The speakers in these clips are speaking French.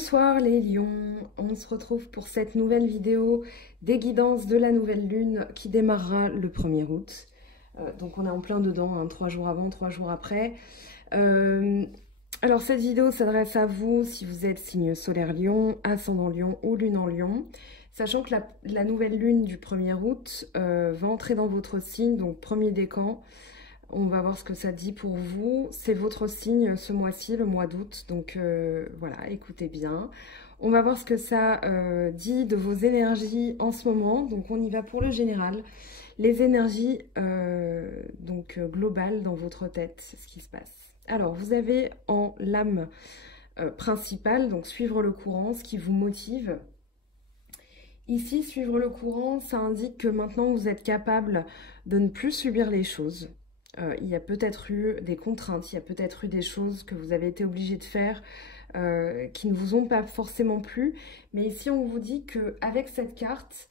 Bonsoir les lions, on se retrouve pour cette nouvelle vidéo des guidances de la nouvelle lune qui démarrera le 1er août. Donc on est en plein dedans, hein, 3 jours avant, 3 jours après. Alors cette vidéo s'adresse à vous si vous êtes signe solaire lion, ascendant lion ou lune en lion. Sachant que la nouvelle lune du 1er août va entrer dans votre signe, donc premier décan. On va voir ce que ça dit pour vous. C'est votre signe ce mois-ci, le mois d'août. Donc voilà, écoutez bien. On va voir ce que ça dit de vos énergies en ce moment. Donc on y va pour le général. Les énergies globales dans votre tête, ce qui se passe. Alors vous avez en lame principale, donc suivre le courant, ce qui vous motive. Ici, suivre le courant, ça indique que maintenant vous êtes capable de ne plus subir les choses. Il y a peut-être eu des contraintes, il y a peut-être eu des choses que vous avez été obligé de faire qui ne vous ont pas forcément plu. Mais ici, on vous dit qu'avec cette carte,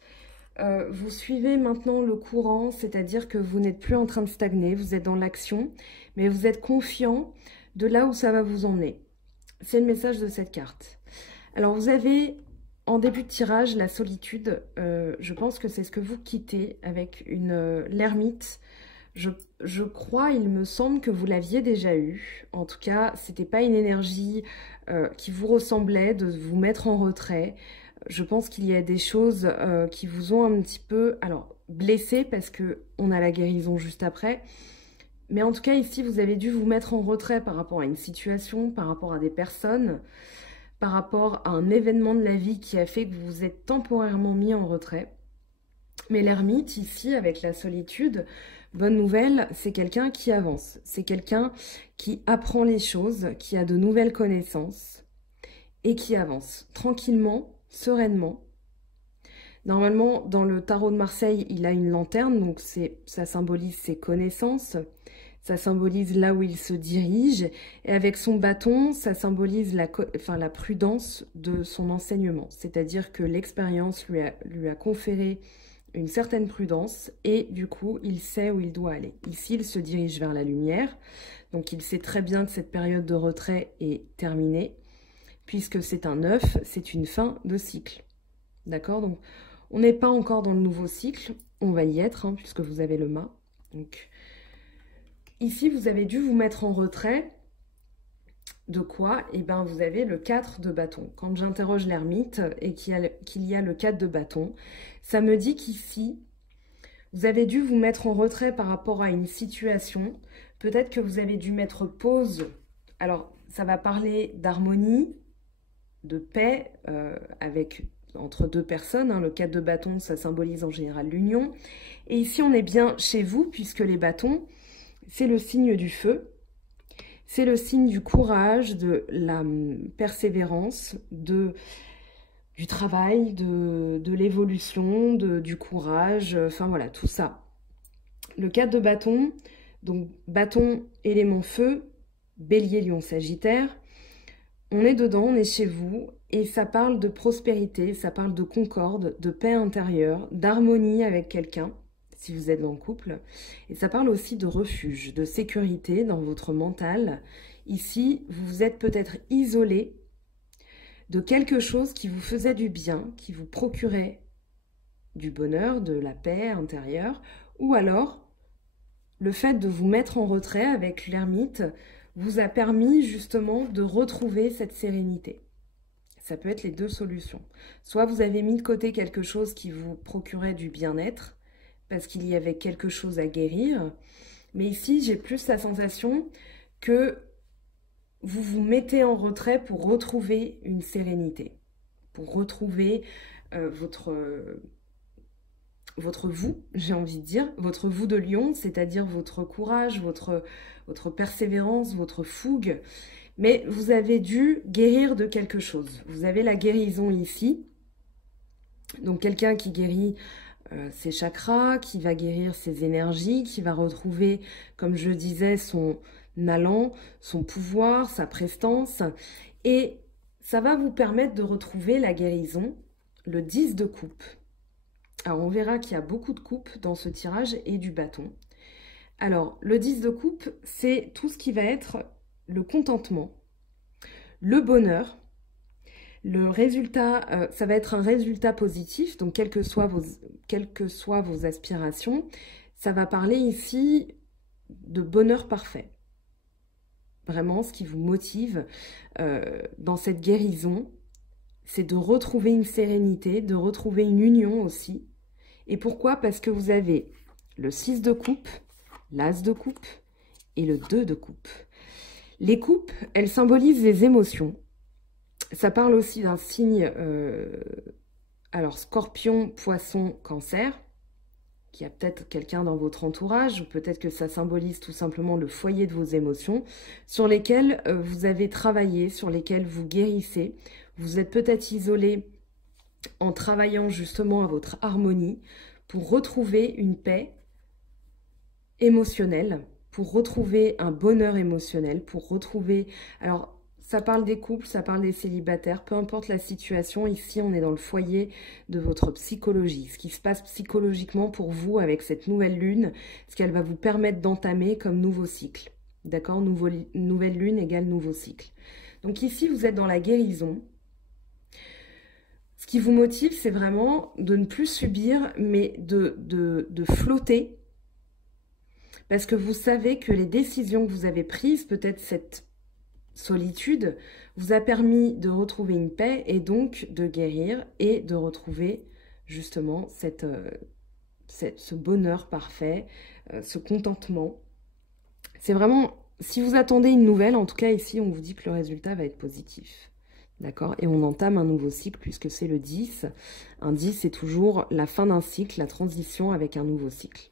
vous suivez maintenant le courant, c'est-à-dire que vous n'êtes plus en train de stagner, vous êtes dans l'action, mais vous êtes confiant de là où ça va vous emmener. C'est le message de cette carte. Alors, vous avez en début de tirage la solitude. Je pense que c'est ce que vous quittez avec l'ermite. Je crois, il me semble que vous l'aviez déjà eu. En tout cas, c'était pas une énergie qui vous ressemblait de vous mettre en retrait. Je pense qu'il y a des choses qui vous ont un petit peu, alors blessé parce que on a la guérison juste après. Mais en tout cas, ici, vous avez dû vous mettre en retrait par rapport à une situation, par rapport à des personnes, par rapport à un événement de la vie qui a fait que vous vous êtes temporairement mis en retrait. Mais l'ermite, ici, avec la solitude, bonne nouvelle, c'est quelqu'un qui avance. C'est quelqu'un qui apprend les choses, qui a de nouvelles connaissances et qui avance tranquillement, sereinement. Normalement, dans le tarot de Marseille, il a une lanterne, donc ça symbolise ses connaissances, ça symbolise là où il se dirige. Et avec son bâton, ça symbolise la prudence de son enseignement. C'est-à-dire que l'expérience lui a conféré une certaine prudence et du coup, il sait où il doit aller. Ici, il se dirige vers la lumière. Donc, il sait très bien que cette période de retrait est terminée. Puisque c'est un œuf, c'est une fin de cycle. D'accord? Donc, on n'est pas encore dans le nouveau cycle. On va y être, hein, puisque vous avez le mât. Donc, ici, vous avez dû vous mettre en retrait. De quoi? Eh bien, vous avez le 4 de bâton. Quand j'interroge l'ermite et qu'il y a le 4 de bâton, ça me dit qu'ici, vous avez dû vous mettre en retrait par rapport à une situation. Peut-être que vous avez dû mettre pause. Alors, ça va parler d'harmonie, de paix entre deux personnes. Hein. Le 4 de bâton, ça symbolise en général l'union. Et ici, on est bien chez vous, puisque les bâtons, c'est le signe du feu. C'est le signe du courage, de la persévérance, du travail, de l'évolution, du courage, enfin voilà, tout ça. Le 4 de bâton, donc bâton, élément feu, bélier, lion, sagittaire. On est dedans, on est chez vous, et ça parle de prospérité, ça parle de concorde, de paix intérieure, d'harmonie avec quelqu'un, si vous êtes dans le couple. Et ça parle aussi de refuge, de sécurité dans votre mental. Ici, vous vous êtes peut-être isolé de quelque chose qui vous faisait du bien, qui vous procurait du bonheur, de la paix intérieure, ou alors le fait de vous mettre en retrait avec l'ermite vous a permis justement de retrouver cette sérénité. Ça peut être les deux solutions. Soit vous avez mis de côté quelque chose qui vous procurait du bien-être, parce qu'il y avait quelque chose à guérir. Mais ici, j'ai plus la sensation que vous vous mettez en retrait pour retrouver une sérénité, pour retrouver votre vous, j'ai envie de dire, votre vous de lion, c'est-à-dire votre courage, votre persévérance, votre fougue. Mais vous avez dû guérir de quelque chose. Vous avez la guérison ici. Donc quelqu'un qui guérit ses chakras, qui va guérir ses énergies, qui va retrouver, comme je disais, son allant, son pouvoir, sa prestance. Et ça va vous permettre de retrouver la guérison, le 10 de coupe. Alors, on verra qu'il y a beaucoup de coupes dans ce tirage et du bâton. Alors, le 10 de coupe, c'est tout ce qui va être le contentement, le bonheur. Le résultat, ça va être un résultat positif, donc quelles que soient vos aspirations, ça va parler ici de bonheur parfait. Vraiment, ce qui vous motive dans cette guérison, c'est de retrouver une sérénité, de retrouver une union aussi. Et pourquoi? Parce que vous avez le 6 de coupe, l'as de coupe et le 2 de coupe. Les coupes, elles symbolisent les émotions. Ça parle aussi d'un signe, alors scorpion, poisson, cancer, qu'il y a peut-être quelqu'un dans votre entourage, ou peut-être que ça symbolise tout simplement le foyer de vos émotions, sur lesquelles vous avez travaillé, sur lesquelles vous guérissez. Vous êtes peut-être isolé en travaillant justement à votre harmonie pour retrouver une paix émotionnelle, pour retrouver un bonheur émotionnel, pour retrouver... Alors, ça parle des couples, ça parle des célibataires, peu importe la situation, ici on est dans le foyer de votre psychologie, ce qui se passe psychologiquement pour vous avec cette nouvelle lune, ce qu'elle va vous permettre d'entamer comme nouveau cycle. D'accord? Nouvelle lune égale nouveau cycle. Donc ici vous êtes dans la guérison. Ce qui vous motive, c'est vraiment de ne plus subir, mais de flotter. Parce que vous savez que les décisions que vous avez prises, peut-être cette solitude, vous a permis de retrouver une paix et donc de guérir et de retrouver justement ce bonheur parfait, ce contentement. C'est vraiment, si vous attendez une nouvelle, en tout cas ici, on vous dit que le résultat va être positif. D'accord? Et on entame un nouveau cycle puisque c'est le 10. Un 10, c'est toujours la fin d'un cycle, la transition avec un nouveau cycle.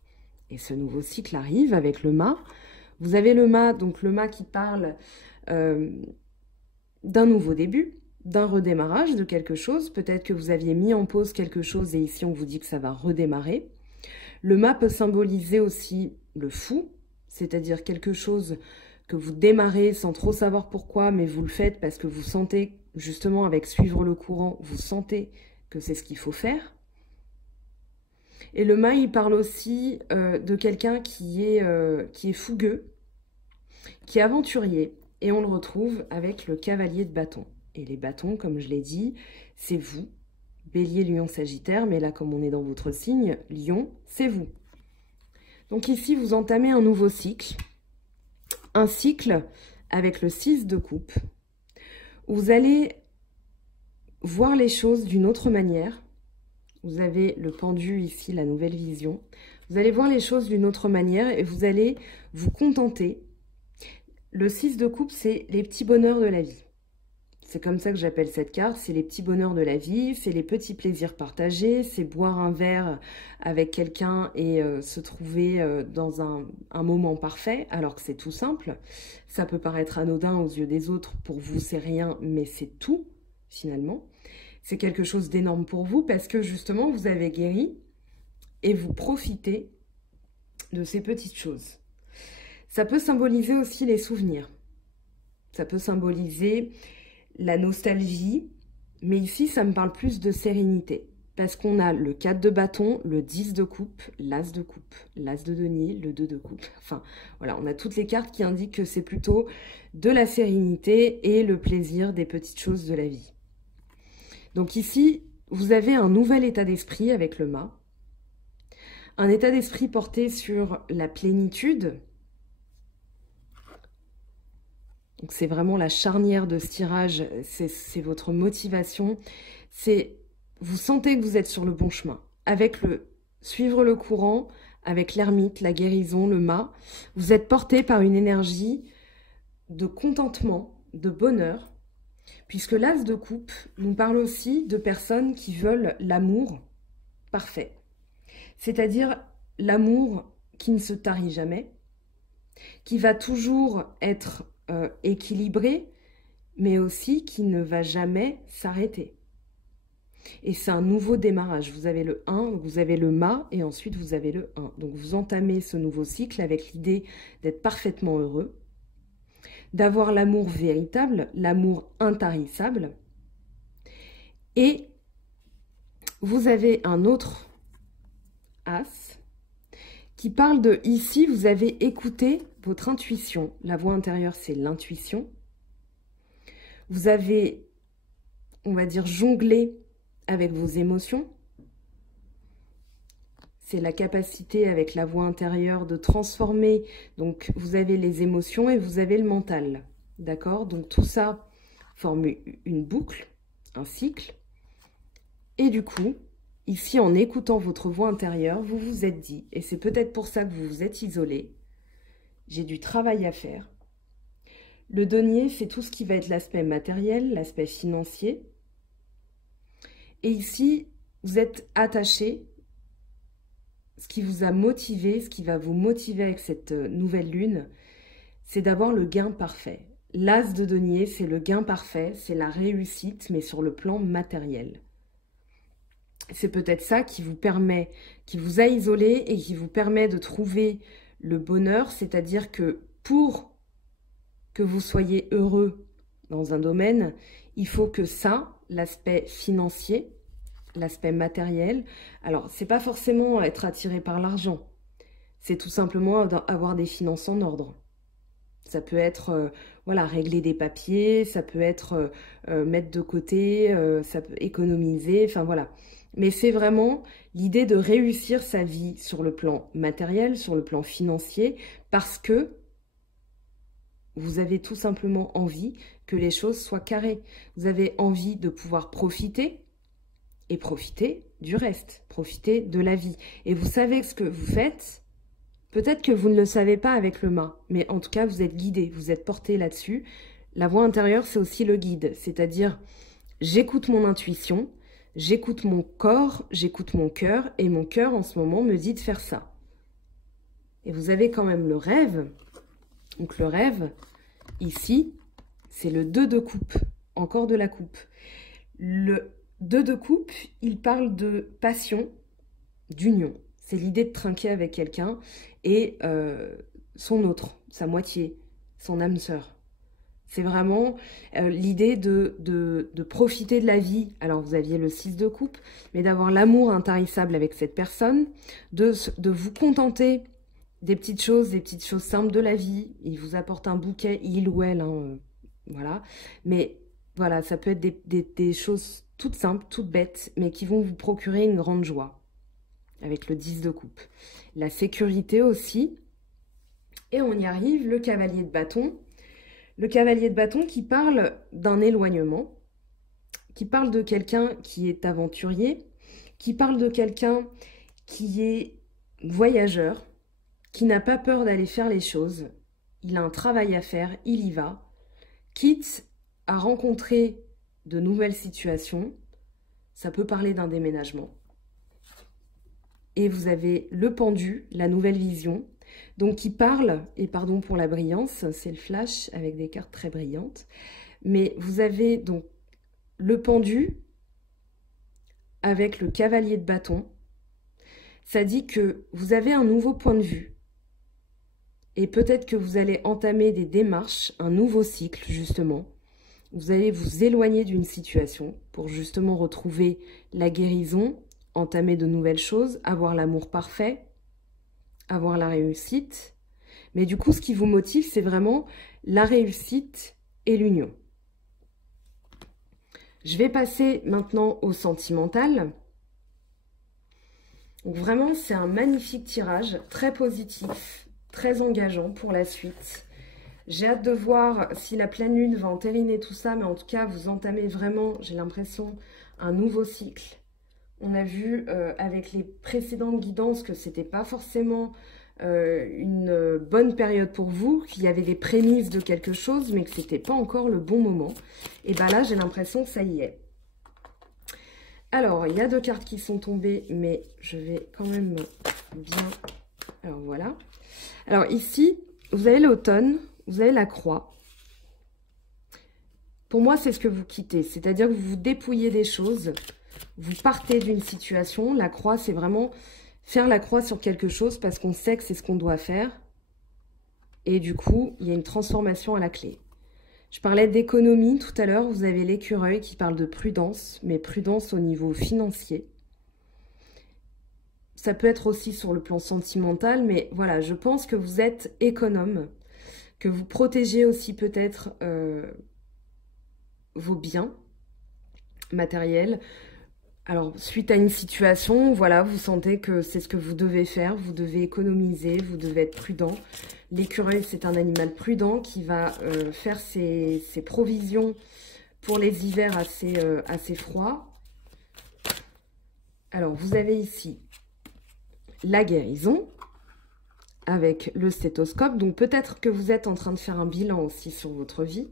Et ce nouveau cycle arrive avec le mât. Vous avez le mât, donc le mât qui parle d'un nouveau début, d'un redémarrage de quelque chose. Peut-être que vous aviez mis en pause quelque chose et ici on vous dit que ça va redémarrer. Le mât peut symboliser aussi le fou, c'est-à-dire quelque chose que vous démarrez sans trop savoir pourquoi, mais vous le faites parce que vous sentez, justement avec suivre le courant, vous sentez que c'est ce qu'il faut faire. Et le mât, il parle aussi de quelqu'un qui est fougueux, qui est aventurier, et on le retrouve avec le cavalier de bâton. Et les bâtons, comme je l'ai dit, c'est vous, Bélier, Lion, Sagittaire, mais là, comme on est dans votre signe, Lion, c'est vous. Donc ici, vous entamez un nouveau cycle, un cycle avec le 6 de coupe. Vous allez voir les choses d'une autre manière. Vous avez le pendu ici, la nouvelle vision. Vous allez voir les choses d'une autre manière et vous allez vous contenter. Le 6 de coupe, c'est les petits bonheurs de la vie. C'est comme ça que j'appelle cette carte, c'est les petits bonheurs de la vie, c'est les petits plaisirs partagés, c'est boire un verre avec quelqu'un et se trouver dans un moment parfait, alors que c'est tout simple. Ça peut paraître anodin aux yeux des autres, pour vous c'est rien, mais c'est tout finalement. C'est quelque chose d'énorme pour vous parce que justement vous avez guéri et vous profitez de ces petites choses. Ça peut symboliser aussi les souvenirs. Ça peut symboliser la nostalgie, mais ici, ça me parle plus de sérénité. Parce qu'on a le 4 de bâton, le 10 de coupe, l'as de coupe, l'as de denier, le 2 de coupe. Enfin, voilà, on a toutes les cartes qui indiquent que c'est plutôt de la sérénité et le plaisir des petites choses de la vie. Donc ici, vous avez un nouvel état d'esprit avec le mât. Un état d'esprit porté sur la plénitude. Donc c'est vraiment la charnière de ce tirage, c'est votre motivation. Vous sentez que vous êtes sur le bon chemin. Avec le suivre le courant, avec l'ermite, la guérison, le mât, vous êtes porté par une énergie de contentement, de bonheur, puisque l'as de coupe nous parle aussi de personnes qui veulent l'amour parfait. C'est-à-dire l'amour qui ne se tarit jamais, qui va toujours être équilibré, mais aussi qui ne va jamais s'arrêter. Et c'est un nouveau démarrage. Vous avez le 1, vous avez le mât, et ensuite vous avez le 1. Donc vous entamez ce nouveau cycle avec l'idée d'être parfaitement heureux, d'avoir l'amour véritable, l'amour intarissable. Et vous avez un autre as qui parle de, ici, vous avez écouté votre intuition. La voix intérieure, c'est l'intuition. Vous avez, on va dire, jongler avec vos émotions. C'est la capacité avec la voix intérieure de transformer. Donc, vous avez les émotions et vous avez le mental. D'accord? Donc, tout ça forme une boucle, un cycle. Et du coup, ici, en écoutant votre voix intérieure, vous vous êtes dit, et c'est peut-être pour ça que vous vous êtes isolé, j'ai du travail à faire. Le denier, c'est tout ce qui va être l'aspect matériel, l'aspect financier. Et ici, vous êtes attaché. Ce qui vous a motivé, ce qui va vous motiver avec cette nouvelle lune, c'est d'avoir le gain parfait. L'as de denier, c'est le gain parfait, c'est la réussite, mais sur le plan matériel. C'est peut-être ça qui vous permet, qui vous a isolé et qui vous permet de trouver le bonheur, c'est-à-dire que pour que vous soyez heureux dans un domaine, il faut que ça, l'aspect financier, l'aspect matériel, alors c'est pas forcément être attiré par l'argent, c'est tout simplement avoir des finances en ordre. Ça peut être voilà, régler des papiers, ça peut être mettre de côté, ça peut économiser, enfin voilà. Mais c'est vraiment l'idée de réussir sa vie sur le plan matériel, sur le plan financier, parce que vous avez tout simplement envie que les choses soient carrées. Vous avez envie de pouvoir profiter et profiter du reste, profiter de la vie. Et vous savez ce que vous faites. Peut-être que vous ne le savez pas avec le mât, mais en tout cas, vous êtes guidé, vous êtes porté là-dessus. La voix intérieure, c'est aussi le guide, c'est-à-dire j'écoute mon intuition, j'écoute mon corps, j'écoute mon cœur, et mon cœur, en ce moment, me dit de faire ça. Et vous avez quand même le rêve. Donc le rêve, ici, c'est le 2 de coupe, encore de la coupe. Le 2 de coupe, il parle de passion, d'union. C'est l'idée de trinquer avec quelqu'un et son autre, sa moitié, son âme sœur. C'est vraiment l'idée de profiter de la vie. Alors, vous aviez le 6 de coupe, mais d'avoir l'amour intarissable avec cette personne, de vous contenter des petites choses simples de la vie. Il vous apporte un bouquet, il ou elle, hein, voilà. Mais voilà, ça peut être des choses toutes simples, toutes bêtes, mais qui vont vous procurer une grande joie. Avec le 10 de coupe. La sécurité aussi. Et on y arrive, le cavalier de bâton. Le cavalier de bâton qui parle d'un éloignement, qui parle de quelqu'un qui est aventurier, qui parle de quelqu'un qui est voyageur, qui n'a pas peur d'aller faire les choses. Il a un travail à faire, il y va. Quitte à rencontrer de nouvelles situations, ça peut parler d'un déménagement. Et vous avez le pendu, la nouvelle vision, donc qui parle, et pardon pour la brillance, c'est le flash avec des cartes très brillantes, mais vous avez donc le pendu avec le cavalier de bâton. Ça dit que vous avez un nouveau point de vue. Et peut-être que vous allez entamer des démarches, un nouveau cycle justement. Vous allez vous éloigner d'une situation pour justement retrouver la guérison, entamer de nouvelles choses, avoir l'amour parfait, avoir la réussite. Mais du coup, ce qui vous motive, c'est vraiment la réussite et l'union. Je vais passer maintenant au sentimental. Donc vraiment, c'est un magnifique tirage, très positif, très engageant pour la suite. J'ai hâte de voir si la pleine lune va entériner tout ça, mais en tout cas, vous entamez vraiment, j'ai l'impression, un nouveau cycle. On a vu avec les précédentes guidances que c'était pas forcément une bonne période pour vous, qu'il y avait des prémices de quelque chose, mais que c'était pas encore le bon moment. Et bien là, j'ai l'impression que ça y est. Alors, il y a 2 cartes qui sont tombées, mais je vais quand même bien... Alors, voilà. Alors, ici, vous avez l'automne, vous avez la croix. Pour moi, c'est ce que vous quittez. C'est-à-dire que vous vous dépouillez des choses. Vous partez d'une situation. La croix, c'est vraiment faire la croix sur quelque chose parce qu'on sait que c'est ce qu'on doit faire. Et du coup, il y a une transformation à la clé. Je parlais d'économie tout à l'heure. Vous avez l'écureuil qui parle de prudence, mais prudence au niveau financier. Ça peut être aussi sur le plan sentimental, mais voilà, je pense que vous êtes économe, que vous protégez aussi peut-être vos biens. matériel. Alors, suite à une situation, voilà, vous sentez que c'est ce que vous devez faire, vous devez économiser, vous devez être prudent. L'écureuil, c'est un animal prudent qui va faire ses provisions pour les hivers assez froids. Alors, vous avez ici la guérison avec le stéthoscope. Donc, peut-être que vous êtes en train de faire un bilan aussi sur votre vie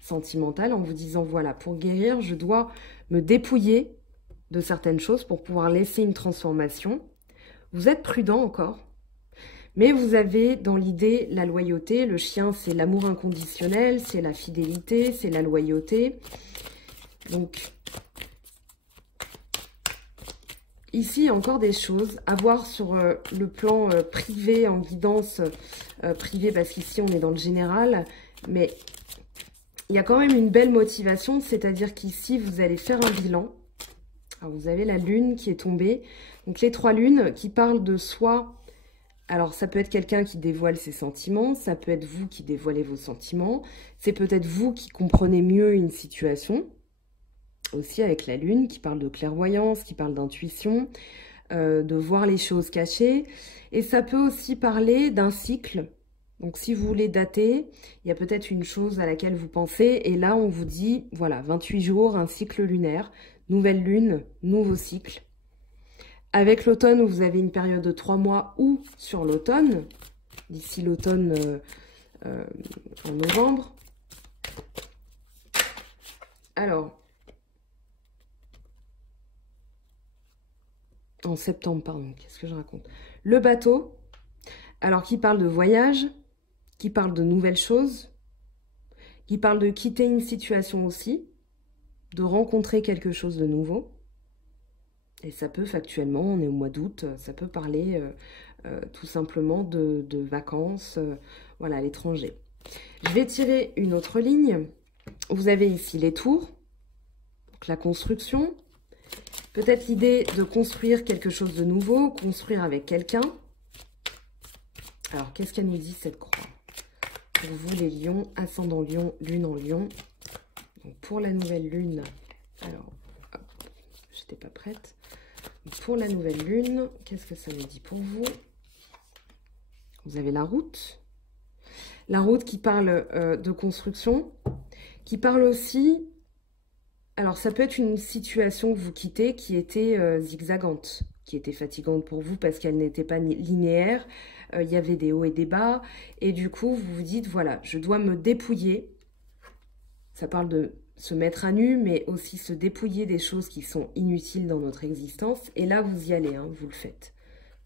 sentimentale en vous disant, voilà, pour guérir, je dois me dépouiller de certaines choses pour pouvoir laisser une transformation. Vous êtes prudent encore, mais vous avez dans l'idée la loyauté. Le chien, c'est l'amour inconditionnel, c'est la fidélité, c'est la loyauté. Donc, ici, il y a encore des choses à voir sur le plan privé, en guidance privée, parce qu'ici, on est dans le général, mais il y a quand même une belle motivation, c'est-à-dire qu'ici, vous allez faire un bilan. Alors, vous avez la lune qui est tombée. Donc, les 3 lunes qui parlent de soi. Alors, ça peut être quelqu'un qui dévoile ses sentiments. Ça peut être vous qui dévoilez vos sentiments. C'est peut-être vous qui comprenez mieux une situation. Aussi avec la lune qui parle de clairvoyance, qui parle d'intuition, de voir les choses cachées. Et ça peut aussi parler d'un cycle. Donc, si vous voulez dater, il y a peut-être une chose à laquelle vous pensez. Et là, on vous dit, voilà, 28 jours, un cycle lunaire. Nouvelle lune, nouveau cycle. Avec l'automne, vous avez une période de 3 mois ou sur l'automne, d'ici l'automne en novembre. Alors, en septembre, pardon, qu'est-ce que je raconte? Le bateau, alors qui parle de voyage, qui parle de nouvelles choses, qui parle de quitter une situation aussi, de rencontrer quelque chose de nouveau. Et ça peut, factuellement, on est au mois d'août, ça peut parler tout simplement de vacances, voilà, à l'étranger. Je vais tirer une autre ligne. Vous avez ici les tours, donc la construction. Peut-être l'idée de construire quelque chose de nouveau, construire avec quelqu'un. Alors, qu'est-ce qu'elle nous dit, cette croix? Pour vous, les lions, ascendant lion, lune en lion. Donc, pour la nouvelle lune, alors, je n'étais pas prête. Pour la nouvelle lune, qu'est-ce que ça nous dit pour vous? Vous avez la route. La route qui parle de construction, qui parle aussi... Alors, ça peut être une situation que vous quittez qui était zigzagante, qui était fatigante pour vous parce qu'elle n'était pas linéaire. Il y avait des hauts et des bas. Et du coup, vous vous dites, voilà, je dois me dépouiller. Ça parle de se mettre à nu, mais aussi se dépouiller des choses qui sont inutiles dans notre existence. Et là, vous y allez, hein, vous le faites.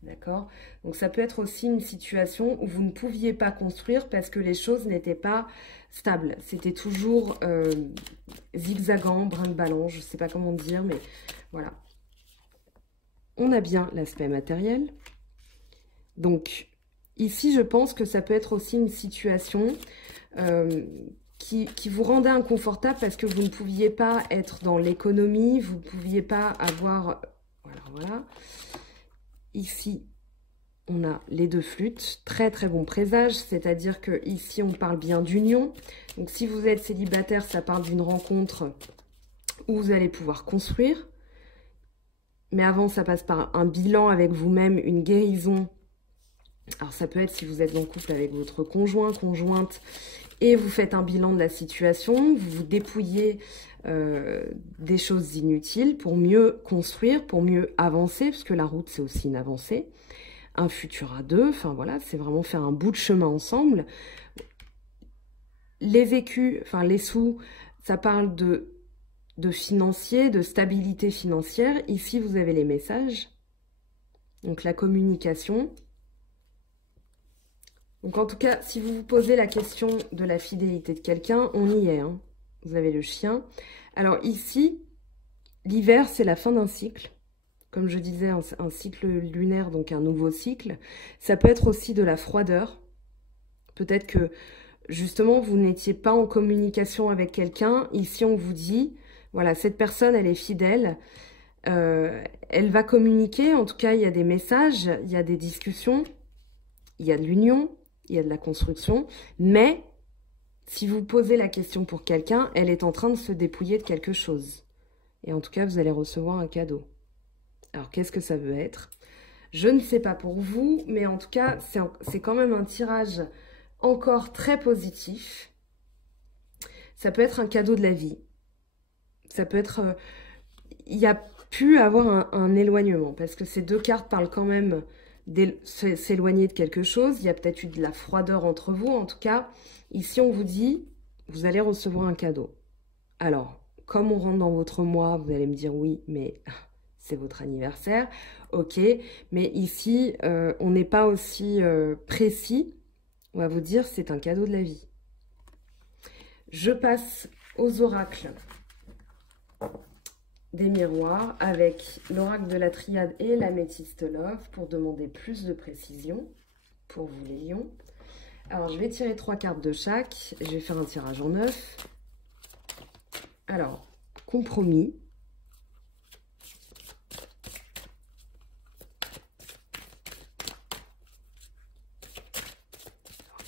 D'accord? Donc, ça peut être aussi une situation où vous ne pouviez pas construire parce que les choses n'étaient pas stables. C'était toujours zigzagant, brinque-ballant, je ne sais pas comment dire, mais voilà. On a bien l'aspect matériel. Donc, ici, je pense que ça peut être aussi une situation qui vous rendait inconfortable parce que vous ne pouviez pas être dans l'économie, vous ne pouviez pas avoir... Voilà. Ici, on a les 2 flûtes, très très bon présage, c'est-à-dire que ici on parle bien d'union. Donc si vous êtes célibataire, ça parle d'une rencontre où vous allez pouvoir construire. Mais avant, ça passe par un bilan avec vous-même, une guérison. Alors ça peut être si vous êtes en couple avec votre conjoint, conjointe, et vous faites un bilan de la situation, vous vous dépouillez des choses inutiles pour mieux construire, pour mieux avancer, parce que la route, c'est aussi une avancée. Un futur à 2, enfin voilà, c'est vraiment faire un bout de chemin ensemble. Les écus, enfin les sous, ça parle de financier, de stabilité financière. Ici, vous avez les messages, donc la communication. Donc en tout cas, si vous vous posez la question de la fidélité de quelqu'un, on y est, hein. Vous avez le chien. Alors ici, l'hiver, c'est la fin d'un cycle. Comme je disais, un cycle lunaire, donc un nouveau cycle. Ça peut être aussi de la froideur. Peut-être que, justement, vous n'étiez pas en communication avec quelqu'un. Ici, on vous dit, voilà, cette personne, elle est fidèle. Elle va communiquer. En tout cas, il y a des messages, il y a des discussions, il y a de l'union, il y a de la construction. Mais, si vous posez la question pour quelqu'un, elle est en train de se dépouiller de quelque chose. Et en tout cas, vous allez recevoir un cadeau. Alors, qu'est-ce que ça veut être? Je ne sais pas pour vous, mais en tout cas, c'est quand même un tirage encore très positif. Ça peut être un cadeau de la vie. Ça peut être... il y a pu avoir un éloignement, parce que ces deux cartes parlent quand même s'éloigner de quelque chose. Il y a peut-être eu de la froideur entre vous. En tout cas, ici, on vous dit, vous allez recevoir un cadeau. Alors, comme on rentre dans votre mois, vous allez me dire oui, mais c'est votre anniversaire. Ok, mais ici, on n'est pas aussi précis. On va vous dire, c'est un cadeau de la vie. Je passe aux oracles des miroirs avec l'oracle de la triade et l'améthyste love pour demander plus de précision pour vous les lions. Alors, je vais tirer 3 cartes de chaque. Je vais faire un tirage en 9. Alors, compromis.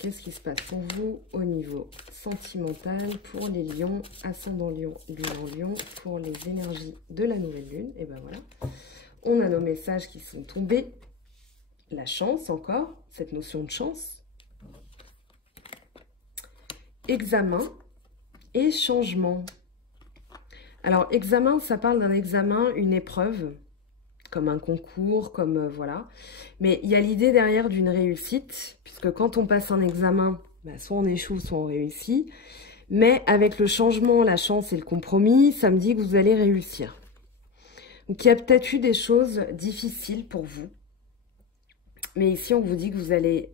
Qu'est-ce qui se passe pour vous au niveau sentimental pour les lions, ascendant lion, lune en lion, pour les énergies de la nouvelle lune? Et ben voilà, on a nos messages qui sont tombés. La chance encore, cette notion de chance. Examen et changement. Alors, examen, ça parle d'un examen, une épreuve, comme un concours, comme voilà. Mais il y a l'idée derrière d'une réussite, puisque quand on passe un examen, bah, soit on échoue, soit on réussit. Mais avec le changement, la chance et le compromis, ça me dit que vous allez réussir. Donc, il y a peut-être eu des choses difficiles pour vous. Mais ici, on vous dit que vous allez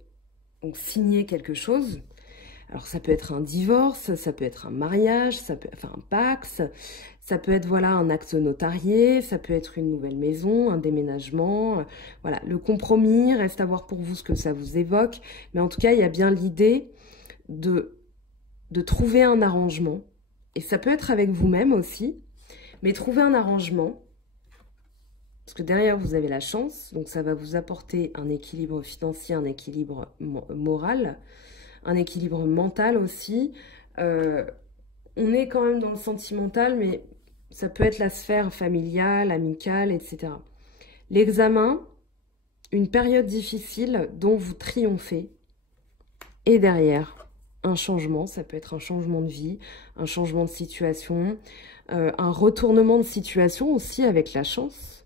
donc, signer quelque chose. Alors, ça peut être un divorce, ça peut être un mariage, ça peut, enfin un Pacs, ça peut être voilà, un acte notarié, ça peut être une nouvelle maison, un déménagement. Voilà, le compromis, reste à voir pour vous ce que ça vous évoque. Mais en tout cas, il y a bien l'idée de trouver un arrangement. Et ça peut être avec vous-même aussi, mais trouver un arrangement. Parce que derrière, vous avez la chance, donc ça va vous apporter un équilibre financier, un équilibre moral, un équilibre mental aussi. On est quand même dans le sentimental, mais ça peut être la sphère familiale, amicale, etc. L'examen, une période difficile dont vous triomphez. Et derrière, un changement, ça peut être un changement de vie, un changement de situation, un retournement de situation aussi avec la chance.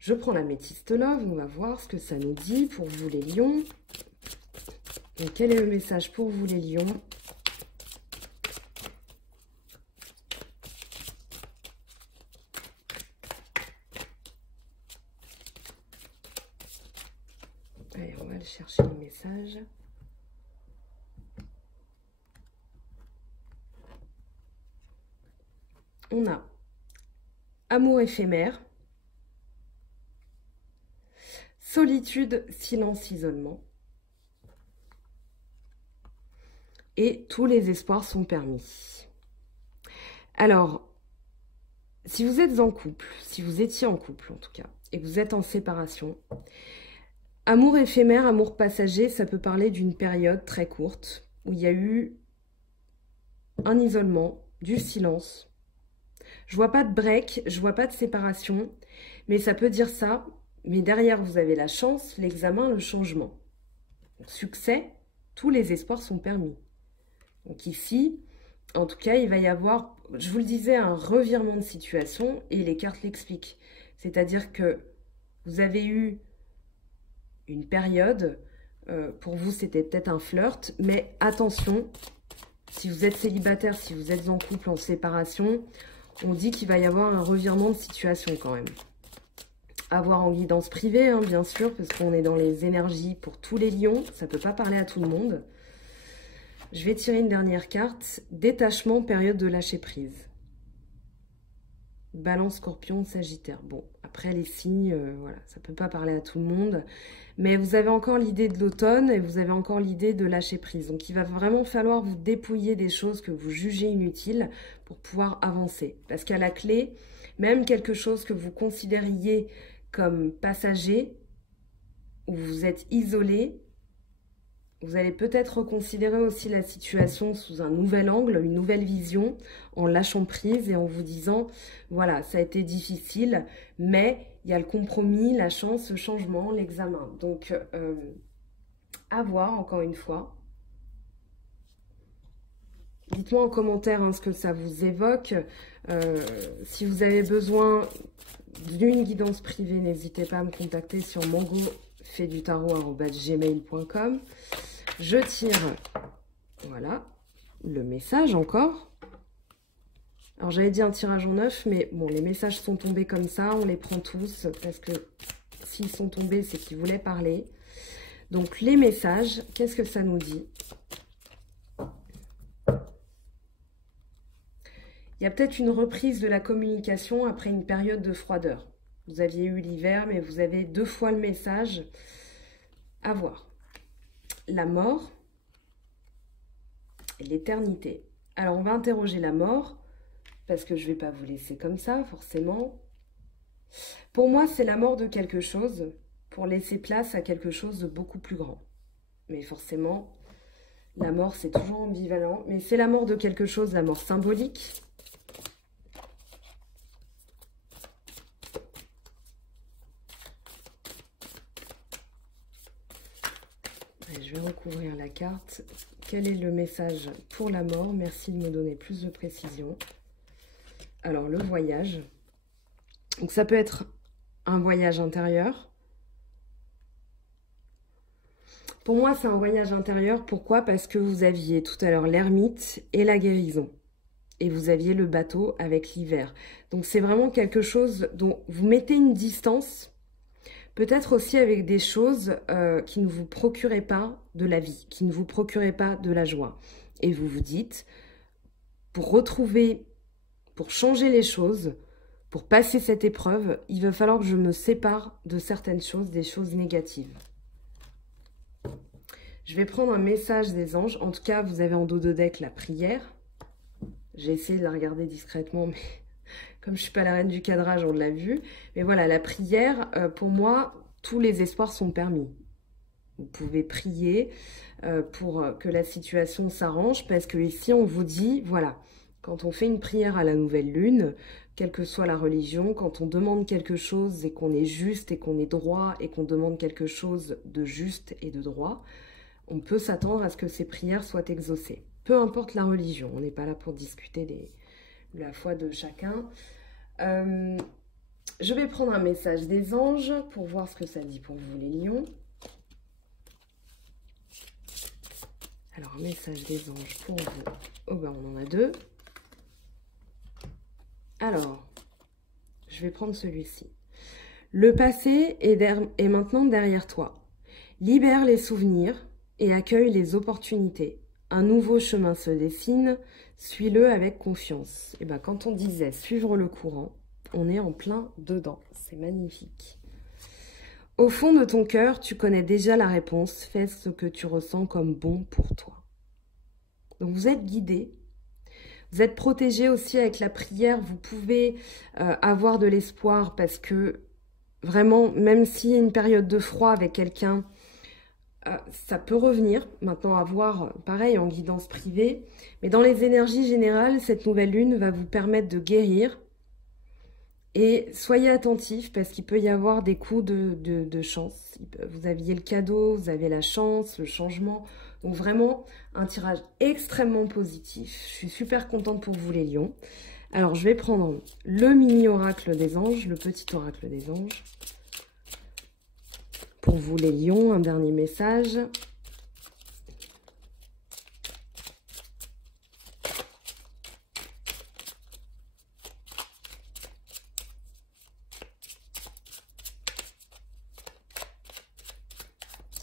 Je prends l'améthyste love, on va voir ce que ça nous dit pour vous les lions. Donc, quel est le message pour vous les lions? Allez, on va aller chercher le message. On a amour éphémère, solitude, silence, isolement. Et tous les espoirs sont permis. Alors, si vous êtes en couple, si vous étiez en couple en tout cas, et que vous êtes en séparation, amour éphémère, amour passager, ça peut parler d'une période très courte où il y a eu un isolement, du silence. Je vois pas de break, je vois pas de séparation, mais ça peut dire ça. Mais derrière, vous avez la chance, l'examen, le changement. Donc, succès, tous les espoirs sont permis. Donc ici, en tout cas, il va y avoir, je vous le disais, un revirement de situation et les cartes l'expliquent. C'est-à-dire que vous avez eu une période, pour vous c'était peut-être un flirt, mais attention, si vous êtes célibataire, si vous êtes en couple, en séparation, on dit qu'il va y avoir un revirement de situation quand même. À voir en guidance privée, hein, bien sûr, parce qu'on est dans les énergies pour tous les lions, ça ne peut pas parler à tout le monde. Je vais tirer une dernière carte, détachement, période de lâcher prise. Balance, Scorpion, Sagittaire. Bon, après les signes, voilà, ça ne peut pas parler à tout le monde. Mais vous avez encore l'idée de l'automne et vous avez encore l'idée de lâcher prise. Donc il va vraiment falloir vous dépouiller des choses que vous jugez inutiles pour pouvoir avancer. Parce qu'à la clé, même quelque chose que vous considériez comme passager, où vous êtes isolé, Vous allez peut-être reconsidérer aussi la situation sous un nouvel angle, une nouvelle vision, en lâchant prise et en vous disant, voilà, ça a été difficile, mais il y a le compromis, la chance, le changement, l'examen. Donc, à voir, encore une fois. Dites-moi en commentaire hein, ce que ça vous évoque. Si vous avez besoin d'une guidance privée, n'hésitez pas à me contacter sur mangofaidutarot@gmail.com. Je tire, voilà, le message encore. Alors j'avais dit un tirage en 9, mais bon, les messages sont tombés comme ça, on les prend tous, parce que s'ils sont tombés, c'est qu'ils voulaient parler. Donc les messages, qu'est-ce que ça nous dit ? Il y a peut-être une reprise de la communication après une période de froideur. Vous aviez eu l'hiver, mais vous avez 2 fois le message. À voir. La mort et l'éternité. Alors, on va interroger la mort, parce que je ne vais pas vous laisser comme ça, forcément. Pour moi, c'est la mort de quelque chose, pour laisser place à quelque chose de beaucoup plus grand. Mais forcément, la mort, c'est toujours ambivalent. Mais c'est la mort de quelque chose, la mort symbolique. Je vais recouvrir la carte. Quel est le message pour la mort? Merci de me donner plus de précision. Alors, le voyage. Donc, ça peut être un voyage intérieur. Pour moi, c'est un voyage intérieur. Pourquoi? Parce que vous aviez tout à l'heure l'ermite et la guérison. Et vous aviez le bateau avec l'hiver. Donc, c'est vraiment quelque chose dont vous mettez une distance. Peut-être aussi avec des choses qui ne vous procuraient pas de la vie, qui ne vous procuraient pas de la joie. Et vous vous dites, pour retrouver, pour changer les choses, pour passer cette épreuve, il va falloir que je me sépare de certaines choses, des choses négatives. Je vais prendre un message des anges. En tout cas, vous avez en dos de deck la prière. J'ai essayé de la regarder discrètement, mais comme je ne suis pas la reine du cadrage, on l'a vu. Mais voilà, la prière, pour moi, tous les espoirs sont permis. Vous pouvez prier pour que la situation s'arrange, parce que ici, on vous dit, voilà, quand on fait une prière à la nouvelle lune, quelle que soit la religion, quand on demande quelque chose et qu'on est juste et qu'on est droit et qu'on demande quelque chose de juste et de droit, on peut s'attendre à ce que ces prières soient exaucées. Peu importe la religion, on n'est pas là pour discuter de la foi de chacun. Je vais prendre un message des anges pour voir ce que ça dit pour vous les lions. Alors, un message des anges pour vous. Oh ben, on en a 2. Alors, je vais prendre celui-ci. Le passé est maintenant derrière toi. Libère les souvenirs et accueille les opportunités. Un nouveau chemin se dessine, suis-le avec confiance. Et ben, quand on disait suivre le courant, on est en plein dedans. C'est magnifique. Au fond de ton cœur, tu connais déjà la réponse. Fais ce que tu ressens comme bon pour toi. Donc, vous êtes guidé. Vous êtes protégé aussi avec la prière. Vous pouvez avoir de l'espoir parce que vraiment, même s'il y a une période de froid avec quelqu'un, ça peut revenir. Maintenant, à voir, pareil, en guidance privée. Mais dans les énergies générales, cette nouvelle lune va vous permettre de guérir. Et soyez attentifs parce qu'il peut y avoir des coups de chance. Vous aviez le cadeau, vous avez la chance, le changement. Donc vraiment, un tirage extrêmement positif. Je suis super contente pour vous les lions. Alors, je vais prendre le mini oracle des anges, le petit oracle des anges. Pour vous les lions, un dernier message.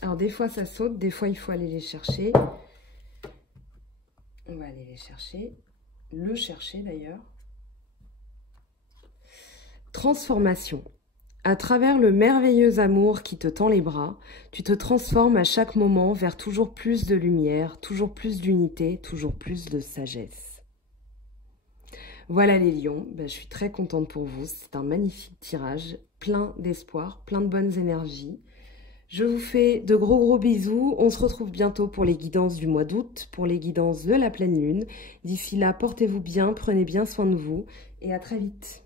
Alors, des fois, ça saute. Des fois, il faut aller les chercher. On va aller les chercher. Le chercher, d'ailleurs. Transformation. À travers le merveilleux amour qui te tend les bras, tu te transformes à chaque moment vers toujours plus de lumière, toujours plus d'unité, toujours plus de sagesse. Voilà les lions, je suis très contente pour vous. C'est un magnifique tirage, plein d'espoir, plein de bonnes énergies. Je vous fais de gros bisous. On se retrouve bientôt pour les guidances du mois d'août, pour les guidances de la pleine lune. D'ici là, portez-vous bien, prenez bien soin de vous et à très vite.